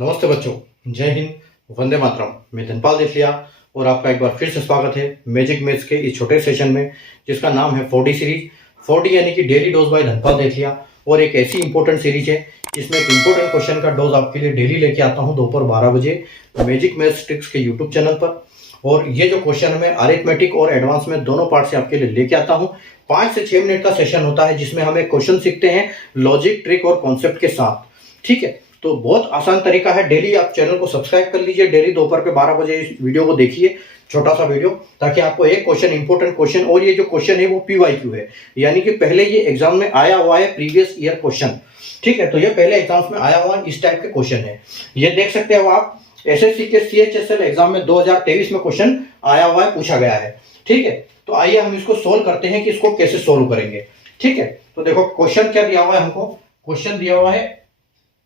नमस्ते बच्चों, जय हिंद, वंदे मातरम। मैं धनपाल देसिया और आपका एक बार फिर से स्वागत है मैजिक मैथ्स के इस छोटे सेशन में जिसका नाम है 4D सीरीज। 4D यानी कि डेली डोज बाय धनपाल देसिया, और एक ऐसी इंपॉर्टेंट सीरीज है जिसमें एक इंपॉर्टेंट क्वेश्चन का डोज आपके लिए डेली लेके आता हूं दोपहर 12 बजे मैजिक मैथ्स ट्रिक्स के यूट्यूब चैनल पर। और ये जो क्वेश्चन मैं अरिथमेटिक और एडवांस में दोनों पार्ट से आपके लिए लेके आता हूँ। 5 से 6 मिनट का सेशन होता है जिसमें हम एक क्वेश्चन सीखते हैं लॉजिक, ट्रिक और कॉन्सेप्ट के साथ। ठीक है, तो बहुत आसान तरीका है। डेली आप चैनल को सब्सक्राइब कर लीजिए, डेली दोपहर पे 12 बजे इस वीडियो को देखिए, छोटा सा वीडियो, ताकि आपको एक क्वेश्चन, इंपॉर्टेंट क्वेश्चन, और ये जो क्वेश्चन है वो PYQ है, यानी कि पहले ये एग्जाम में आया हुआ है, प्रीवियस ईयर क्वेश्चन। ठीक है, तो ये पहले एग्जाम्स में आया हुआ इस टाइप के क्वेश्चन है। ये देख सकते हो आप, SSC के CHSL एग्जाम में 2023 में क्वेश्चन आया हुआ है, पूछा गया है। ठीक है, तो आइए हम इसको सोल्व करते हैं कि इसको कैसे सोल्व करेंगे। ठीक है, तो देखो क्वेश्चन क्या दिया हुआ है हमको। क्वेश्चन दिया हुआ है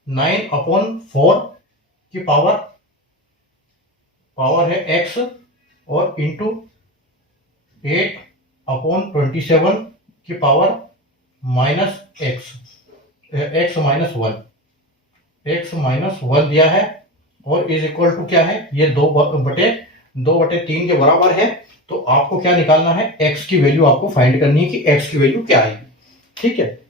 9/4 की पावर है x और इंटू 8/27 की पावर माइनस x माइनस 1 दिया है, और इज इक्वल टू क्या है, ये 2/3 के बराबर है। तो आपको क्या निकालना है, x की वैल्यू आपको फाइंड करनी है कि x की वैल्यू क्या है। ठीक है,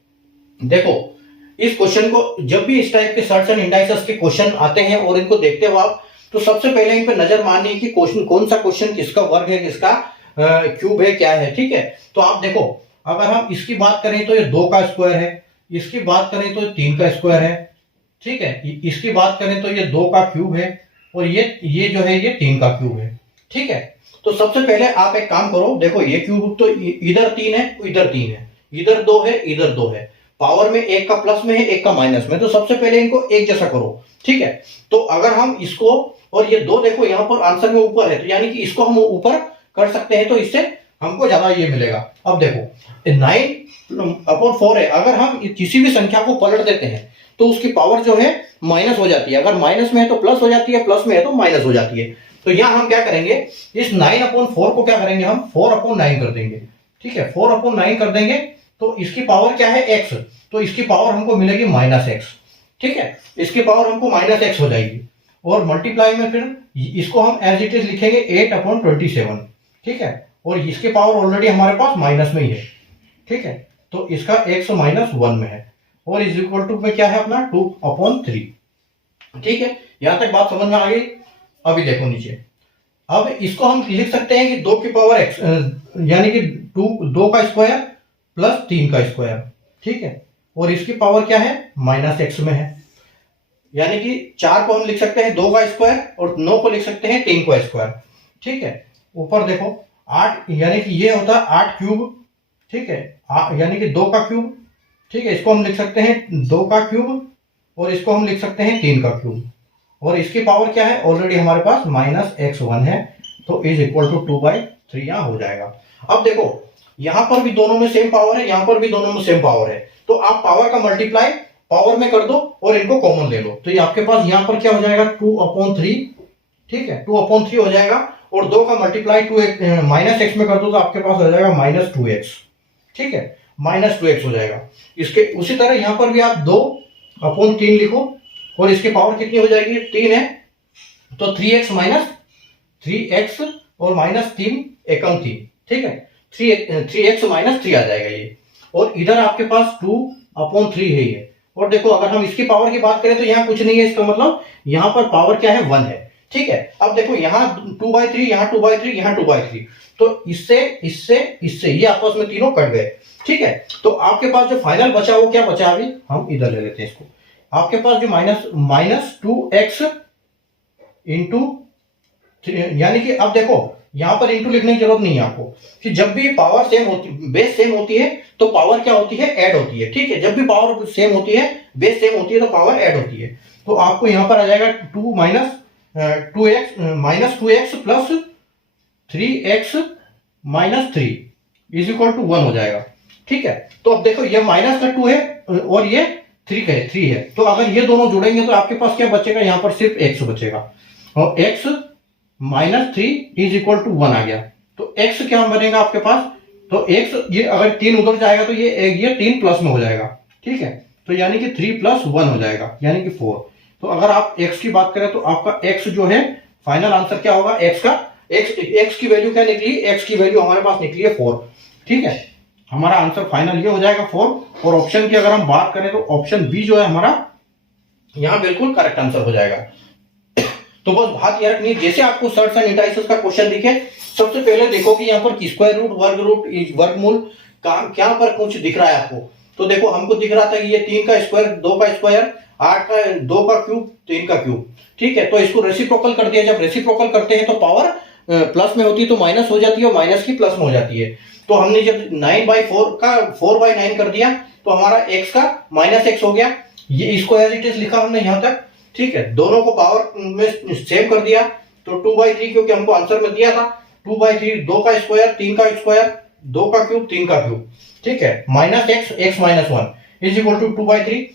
देखो इस क्वेश्चन को जब भी इस टाइप के सर्ट्स एंड इंडाइसेस के क्वेश्चन आते हैं और इनको देखते हो आप, तो सबसे पहले इन पे नजर मारनी है कि क्वेश्चन कौन सा क्वेश्चन किसका वर्ग है, किसका क्यूब है, क्या है। ठीक है, तो आप देखो, अगर हम इसकी बात करें तो ये 2 का स्क्वायर है, इसकी बात करें तो 3 का स्क्वायर है। ठीक है, इसकी बात करें तो ये 2 का क्यूब है, और ये जो है ये 3 का क्यूब है। ठीक है, तो सबसे पहले आप एक काम करो, देखो ये क्यूब तो इधर 3 है, इधर 3 है, इधर 2 है, इधर 2 है, पावर में एक का प्लस में है, एक का माइनस में, तो सबसे पहले इनको एक जैसा करो। ठीक है, तो अगर हम इसको, और ये 2 देखो यहां पर आंसर में ऊपर है, तो यानी कि इसको हम ऊपर कर सकते हैं, तो इससे हमको ज्यादा ये मिलेगा। अब देखो 9/4 है, अगर हम किसी भी संख्या को पलट देते हैं तो उसकी पावर जो है माइनस हो जाती है, अगर माइनस में है तो प्लस हो जाती है, प्लस में है तो माइनस हो जाती है। तो यहां हम क्या करेंगे, इस 9/4 को क्या करेंगे, हम 4/9 कर देंगे। ठीक है, 4/9 कर देंगे, तो इसकी पावर क्या है, x, तो इसकी पावर हमको मिलेगी -x। ठीक है, इसकी पावर हमको -x हो जाएगी, और मल्टीप्लाई में फिर इसको हम एज इट इज लिखेंगे 8/27। ठीक है, और इसकी पावर ऑलरेडी हमारे पास माइनस में ही है। ठीक है, तो इसका x -1 में है, और इज इक्वल टू में क्या है अपना 2/3। ठीक है, यहां तक बात समझ में आ गई। अभी देखो नीचे, अब इसको हम लिख सकते हैं कि 2 की पावर x, यानी कि 2 का स्क्वायर प्लस 3 का स्क्वायर। ठीक है, और इसकी पावर क्या है, -x में है, यानी कि 4 को हम लिख सकते हैं 2 का स्क्वायर, और 9 को लिख सकते हैं 3 का स्क्वायर। ठीक है, ऊपर देखो 8, यानी कि ये होता है 8 क्यूब। ठीक है, यानी कि 2 का क्यूब। ठीक है, इसको हम लिख सकते हैं 2 का क्यूब, और इसको हम लिख सकते हैं 3 का क्यूब, और इसकी पावर क्या है, ऑलरेडी हमारे पास -x1 है, तो इज इक्वल टू 2/3 यहां हो जाएगा। अब देखो यहां पर भी दोनों में सेम पावर है, यहां पर भी दोनों में सेम पावर है, तो आप पावर का मल्टीप्लाई पावर में कर दो और इनको कॉमन ले लो, तो ये आपके पास यहां पर क्या हो जाएगा, 2/3। ठीक है, 2/3 हो जाएगा, और 2 का मल्टीप्लाई -x में कर दो तो आपके पास हो जाएगा -2x। ठीक है, -2x हो जाएगा। इसके उसी तरह यहां पर भी आप 2/3 लिखो, और इसकी पावर कितनी हो जाएगी, 3 है, तो 3x और -3 एकम 3। ठीक है, 3x -3 आ जाएगा ये, और इधर आपके पास 2/3 है ये। और देखो अगर हम इसकी पावर की बात करें तो यहाँ कुछ नहीं है, इसका मतलब यहाँ पर पावर क्या है, 1 है। ठीक है, अब देखो यहाँ 2/3, यहाँ 2/3, यहाँ 2/3, तो इससे ये आपस में तीनों कट गए। ठीक है, तो आपके पास जो फाइनल बचा वो क्या बचा, अभी हम इधर ले लेते हैं इसको। आपके पास जो -2x इंटू, यानी कि अब देखो यहां पर इंटू लिखने की जरूरत नहीं है आपको, कि जब भी पावर सेम होती, बेस सेम होती है, तो पावर क्या होती है, ऐड होती है। ठीक है, जब भी पावर सेम होती है, बेस सेम होती है, तो पावर ऐड होती है। तो आपको यहां पर आ जाएगा 2x plus 3x -3 is equal to 1 हो जाएगा। ठीक है, तो अब देखो ये -2 है और ये 3 है, तो अगर ये दोनों जुड़ेंगे तो आपके पास क्या बचेगा, यहां पर सिर्फ x बचेगा, और x -3 इज इक्वल टू 1 आ गया। तो x क्या बनेगा आपके पास, तो x, ये अगर 3 उधर जाएगा तो ये 3 प्लस में हो जाएगा। ठीक है, तो यानी कि 3 + 1 हो जाएगा, यानी कि 4। तो अगर आप x की बात करें तो आपका x जो है फाइनल आंसर क्या होगा, x का x की वैल्यू क्या निकली, x की वैल्यू हमारे पास निकली है 4। ठीक है, हमारा आंसर फाइनल ये हो जाएगा 4। और ऑप्शन की अगर हम बात करें तो ऑप्शन बी जो है हमारा यहां बिल्कुल करेक्ट आंसर हो जाएगा। तो बस बात यह रखनी है, जैसे आपको सर्ट्स एंड इंटाइसेस का क्वेश्चन दिखे, सबसे पहले देखो कि यहाँ पर स्क्वायर रूट, वर्ग रूट, वर्गमूल क्या पर कुछ दिख रहा है आपको। तो देखो हमको दिख रहा था कि ये 3 का स्क्वायर, 2 का स्क्वायर, 8 का, 2 का क्यूब, 3 का क्यूब। ठीक है, तो इसको रेसिप्रोकल कर दिया। जब रेसिप्रोकल करते हैं तो पावर प्लस में होती है तो माइनस हो जाती है, और माइनस की प्लस में हो जाती है। तो हमने जब 9/4 का 4/9 कर दिया तो हमारा x का -x हो गया। ये इसको एज इट इज लिखा हमने यहां तक। ठीक है, दोनों को पावर में सेव कर दिया तो 2/3, क्योंकि हमको आंसर में दिया था 2/3, 2 का स्क्वायर, 3 का स्क्वायर, 2 का क्यूब, 3 का क्यूब। ठीक है, -x, x - 1 is equal to 2/3।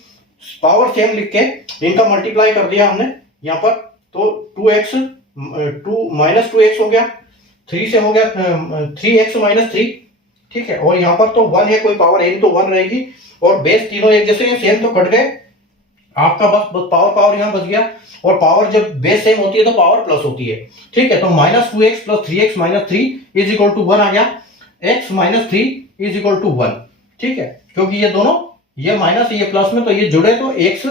Power same लिख के इनका मल्टीप्लाई कर दिया हमने यहाँ पर, तो 2x -2x हो गया, 3 से हो गया 3x - 3। ठीक है, और यहाँ पर तो 1 है, कोई पावर है नहीं तो 1 रहेगी, और बेस तीनों एक जैसे हैं, सेम तो कट गए। आपका बस पावर यहाँ बच गया, और पावर जब बेस सेम होती है तो पावर प्लस होती है। ठीक है, तो -2x + 3x - 3 is equal to 1 आ गया, x - 3 इज इक्वल टू 1। ठीक है, क्योंकि ये दोनों, ये माइनस ये प्लस में, तो ये जुड़े तो x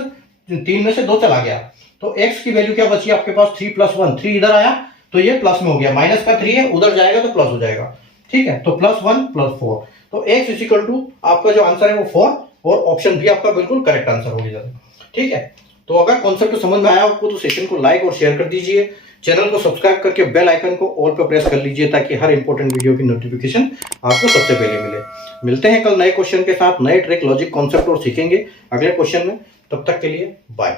3 में से 2 चला गया, तो x की वैल्यू क्या बची आपके पास, 3 + 1, 3 इधर आया तो ये प्लस में हो गया, माइनस का 3 है, उधर जाएगा तो प्लस हो जाएगा। ठीक है, तो +1 + 4, तो x इज इक्वल टू आपका जो आंसर है वो 4, और ऑप्शन बी आपका बिल्कुल करेक्ट आंसर हो गया। ठीक है, तो अगर कॉन्सेप्ट समझ में आया आपको तो सेशन को लाइक और शेयर कर दीजिए, चैनल को सब्सक्राइब करके बेल आइकन को ऑल पर प्रेस कर लीजिए, ताकि हर इंपॉर्टेंट वीडियो की नोटिफिकेशन आपको सबसे पहले मिले। मिलते हैं कल नए क्वेश्चन के साथ, नए ट्रिक, लॉजिक, कॉन्सेप्ट और सीखेंगे अगले क्वेश्चन में। तब तक के लिए बाय।